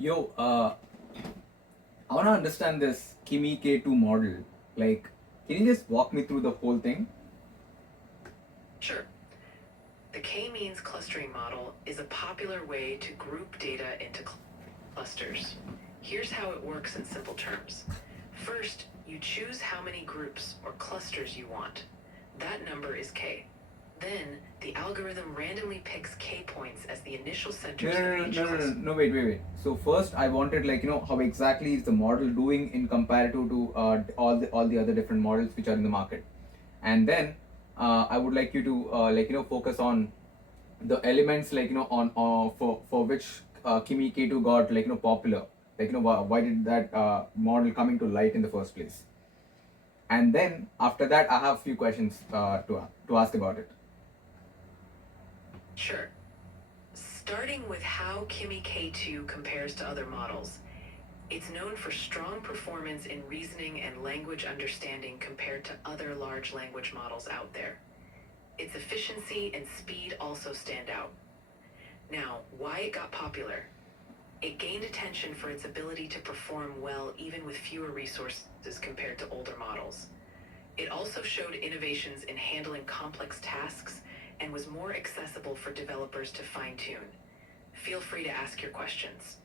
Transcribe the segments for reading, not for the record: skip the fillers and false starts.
Yo, I want to understand this Kimi K2 model. Like, can you just walk me through the whole thing? Sure. The k-means clustering model is a popular way to group data into clusters. Here's how it works in simple terms. First, you choose how many groups or clusters you want. That number is k. Then, the algorithm randomly picks k points as the initial No, centers no, of no, each no, no, no, cluster. no, wait. So first, I wanted how exactly is the model doing in comparative to all the other different models which are in the market, and then I would like you to focus on the elements on for which Kimi K2 got popular. Why did that model come into light in the first place? And then after that, I have a few questions to ask about it. Sure. Starting with how Kimi K2 compares to other models, it's known for strong performance in reasoning and language understanding compared to other large language models out there. Its efficiency and speed also stand out. Now, why it got popular? It gained attention for its ability to perform well even with fewer resources compared to older models. It also showed innovations in handling complex tasks and was more accessible for developers to fine-tune. Feel free to ask your questions.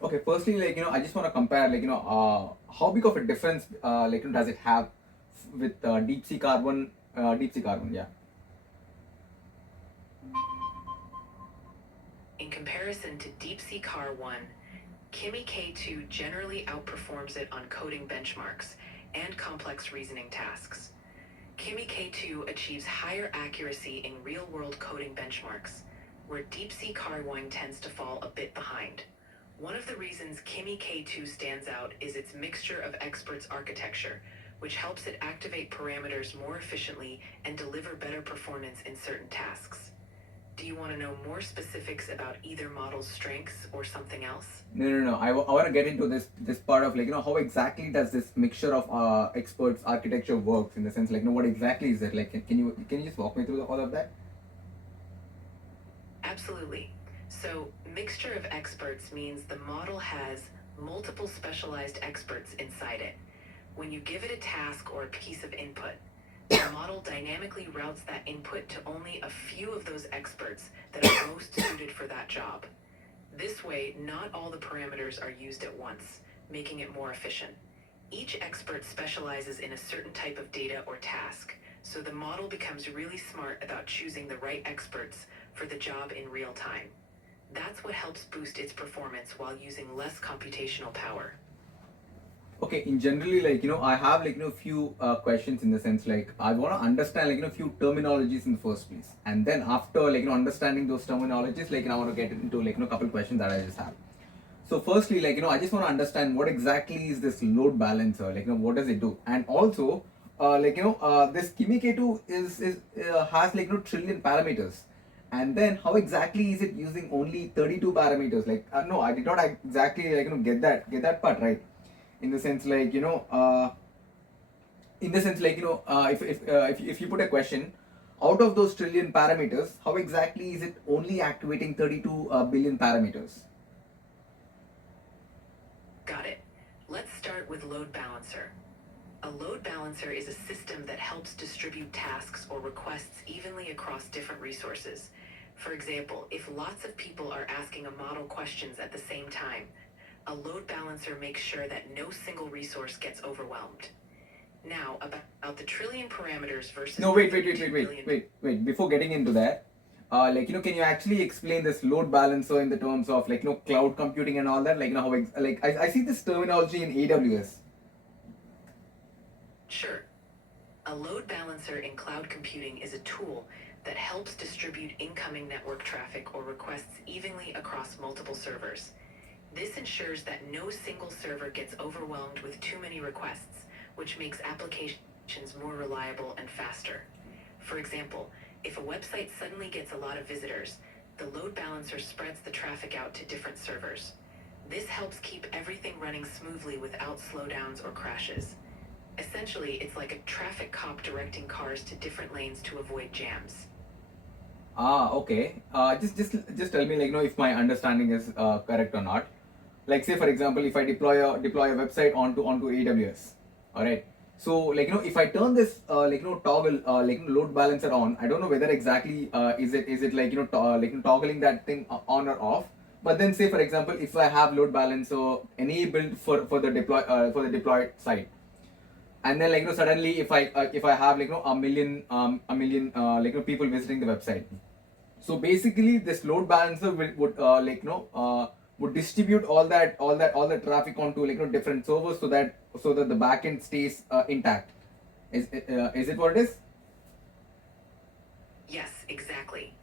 Okay, firstly, I just want to compare, how big of a difference, does it have with Deep Sea Carbon, yeah. In comparison to DeepSeek R1, Kimi K2 generally outperforms it on coding benchmarks and complex reasoning tasks. Kimi K2 achieves higher accuracy in real-world coding benchmarks, where DeepSeek R1 tends to fall a bit behind. One of the reasons Kimi K2 stands out is its mixture of experts architecture, which helps it activate parameters more efficiently and deliver better performance in certain tasks. Do you want to know more specifics about either model's strengths or something else? No. I want to get into this part of how exactly does this mixture of experts architecture works, in the sense what exactly is it like? Can you just walk me through all of that? Absolutely. So, mixture of experts means the model has multiple specialized experts inside it. When you give it a task or a piece of input, the model dynamically routes that input to only a few of those experts that are most suited for that job. This way, not all the parameters are used at once, making it more efficient. Each expert specializes in a certain type of data or task, so the model becomes really smart about choosing the right experts for the job in real time. That's what helps boost its performance while using less computational power. Okay, in generally, I have few questions, in the sense I want to understand few terminologies in the first place, and then after understanding those terminologies, I want to get into couple questions that I just have. So firstly, I just want to understand what exactly is this load balancer, what does it do? And also this Kimi K2 is has trillion parameters, and then how exactly is it using only 32 parameters? No, I did not exactly get that part right, in the sense if you put a question, out of those trillion parameters, how exactly is it only activating 32 billion parameters? Got it. Let's start with load balancer. A load balancer is a system that helps distribute tasks or requests evenly across different resources. For example, if lots of people are asking a model questions at the same time, a load balancer makes sure that no single resource gets overwhelmed. Now, about the trillion parameters versus No, the wait, wait, wait, 32 wait, wait, billion. wait, wait. Before getting into that, can you actually explain this load balancer in the terms of cloud computing and all that? How I see this terminology in AWS. Sure. A load balancer in cloud computing is a tool that helps distribute incoming network traffic or requests evenly across multiple servers. This ensures that no single server gets overwhelmed with too many requests, which makes applications more reliable and faster. For example, if a website suddenly gets a lot of visitors, the load balancer spreads the traffic out to different servers. This helps keep everything running smoothly without slowdowns or crashes. Essentially, it's like a traffic cop directing cars to different lanes to avoid jams. Okay. Just tell me, like, if my understanding is correct or not. Like, say for example, if I deploy a website onto AWS, all right. So, like, if I turn this toggle load balancer on, I don't know whether exactly is it like toggling that thing on or off. But then, say for example, if I have load balancer enabled for the deployed site, and then suddenly if I have a million people visiting the website, so basically, this load balancer would distribute all the traffic onto different servers so that the backend stays intact. Is it what it is? Yes, exactly.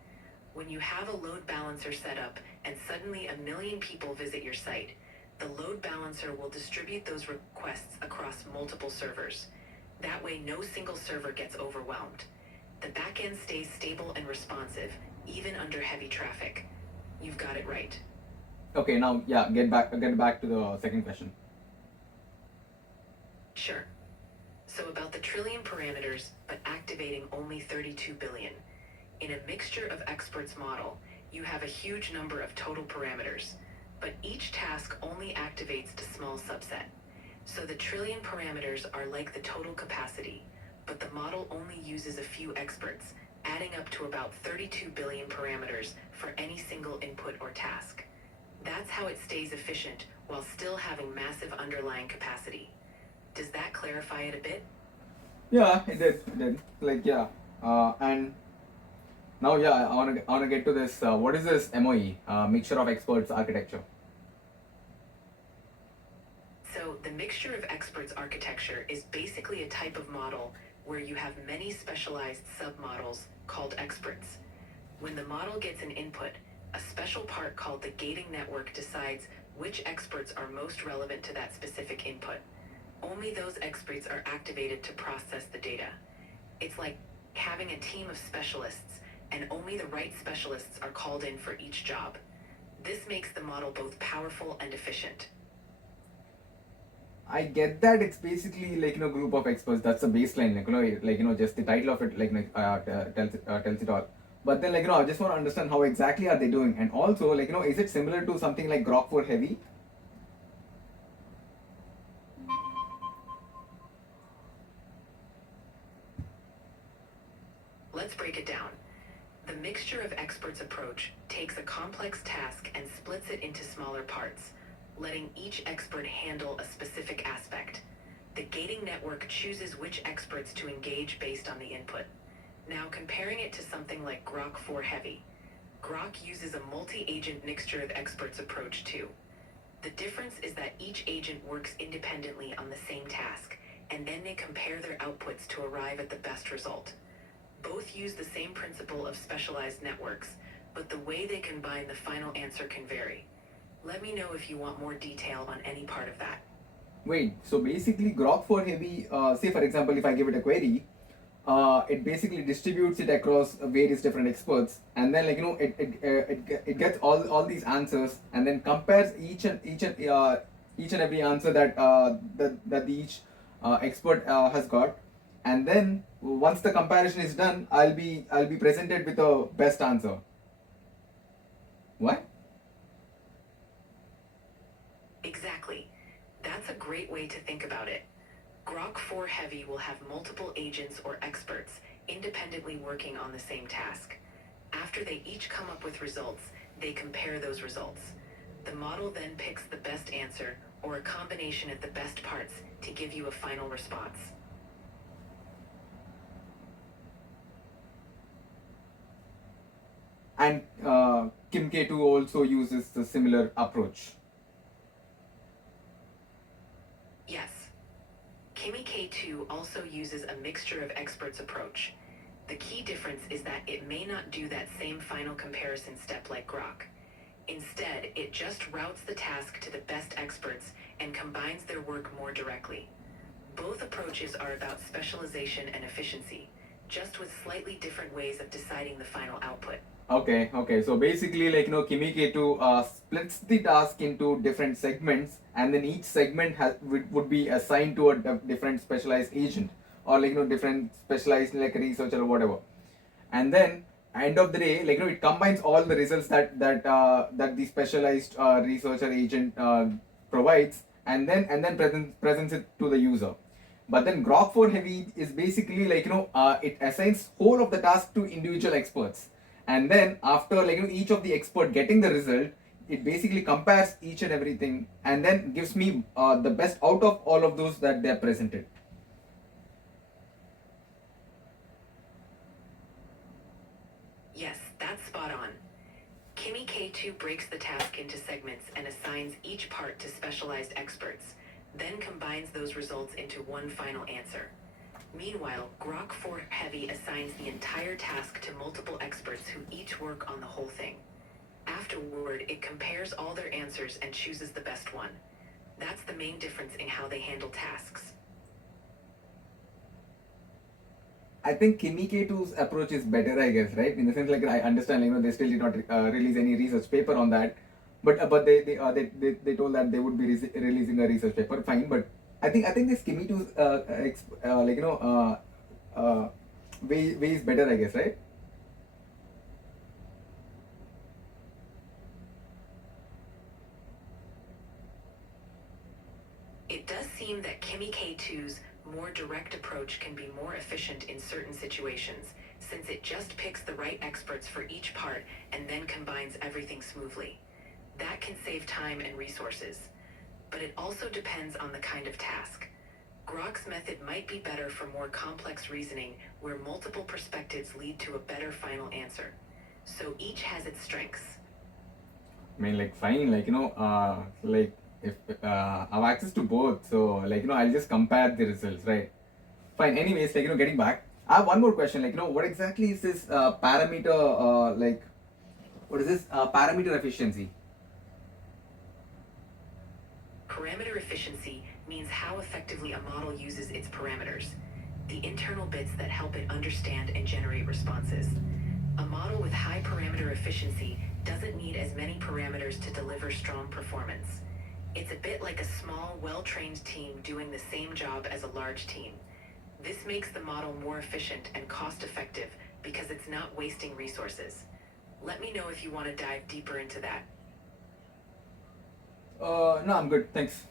When you have a load balancer set up and suddenly a million people visit your site, the load balancer will distribute those requests across multiple servers. That way, no single server gets overwhelmed. The backend stays stable and responsive, even under heavy traffic. You've got it right. Okay, now yeah, get back to the second question. Sure. So about the trillion parameters, but activating only 32 billion. In a mixture of experts model, you have a huge number of total parameters, but each task only activates to small subset. So the trillion parameters are like the total capacity, but the model only uses a few experts, adding up to about 32 billion parameters for any single input or task. That's how it stays efficient while still having massive underlying capacity. Does that clarify it a bit? Yeah, it did. Like, yeah, and now, yeah, I wanna get to this. What is this MOE? Mixture of experts architecture. So, the mixture of experts architecture is basically a type of model where you have many specialized submodels called experts. When the model gets an input, a special part called the gating network decides which experts are most relevant to that specific input. Only those experts are activated to process the data. It's like having a team of specialists, and only the right specialists are called in for each job. This makes the model both powerful and efficient. I get that it's basically group of experts. That's the baseline, just the title of it tells it all. But then I just want to understand how exactly are they doing, and also is it similar to something like Grok for Heavy? Let's break it down. The mixture of experts approach takes a complex task and splits it into smaller parts, letting each expert handle a specific aspect. The gating network chooses which experts to engage based on the input. Now, comparing it to something like Grok 4 Heavy, Grok uses a multi-agent mixture of experts approach too. The difference is that each agent works independently on the same task, and then they compare their outputs to arrive at the best result. Both use the same principle of specialized networks, but the way they combine the final answer can vary. Let me know if you want more detail on any part of that. Wait, so basically Grok for Heavy, say for example, if I give it a query, it basically distributes it across various different experts, and then it gets all these answers, and then compares each and every answer that each expert has got, and then once the comparison is done, I'll be presented with a best answer. What? Exactly. That's a great way to think about it. Grok 4 Heavy will have multiple agents or experts independently working on the same task. After they each come up with results, they compare those results. The model then picks the best answer or a combination of the best parts to give you a final response. And Kim K2 also uses the similar approach. Yes. kimi K2 also uses a mixture of experts approach. The key difference is that it may not do that same final comparison step like Grok. Instead, it just routes the task to the best experts and combines their work more directly. Both approaches are about specialization and efficiency, just with slightly different ways of deciding the final output. Okay. So basically, like Kimi K2 splits the task into different segments, and then each segment would be assigned to a different specialized agent, or different specialized like researcher or whatever. And then end of the day, like it combines all the results that the specialized researcher agent provides, and then presents it to the user. But then Grok 4 Heavy is basically like it assigns whole of the task to individual experts, and then after each of the expert getting the result, it basically compares each and everything, and then gives me the best out of all of those that they are presented. Yes, that's spot on. Kimi K2 breaks the task into segments and assigns each part to specialized experts, then combines those results into one final answer. Meanwhile, Grok 4 Heavy assigns the entire task to multiple experts who each work on the whole thing. Afterward, it compares all their answers and chooses the best one. That's the main difference in how they handle tasks. I think Kimi K2's approach is better, I guess, right? In the sense, like I understand, they still did not release any research paper on that, but they told that they would be releasing a research paper. Fine, but I think this Kimi 2's way is better, I guess, right? It does seem that Kimi K2's more direct approach can be more efficient in certain situations, since it just picks the right experts for each part and then combines everything smoothly. That can save time and resources. But it also depends on the kind of task. Grok's method might be better for more complex reasoning where multiple perspectives lead to a better final answer. So each has its strengths. I mean, like fine, like if I have access to both, so I'll just compare the results, right? Fine. Anyways, getting back, I have one more question. What exactly is this parameter? What is this parameter efficiency? Parameter efficiency means how effectively a model uses its parameters, the internal bits that help it understand and generate responses. A model with high parameter efficiency doesn't need as many parameters to deliver strong performance. It's a bit like a small, well-trained team doing the same job as a large team. This makes the model more efficient and cost-effective because it's not wasting resources. Let me know if you want to dive deeper into that. No, I'm good. Thanks.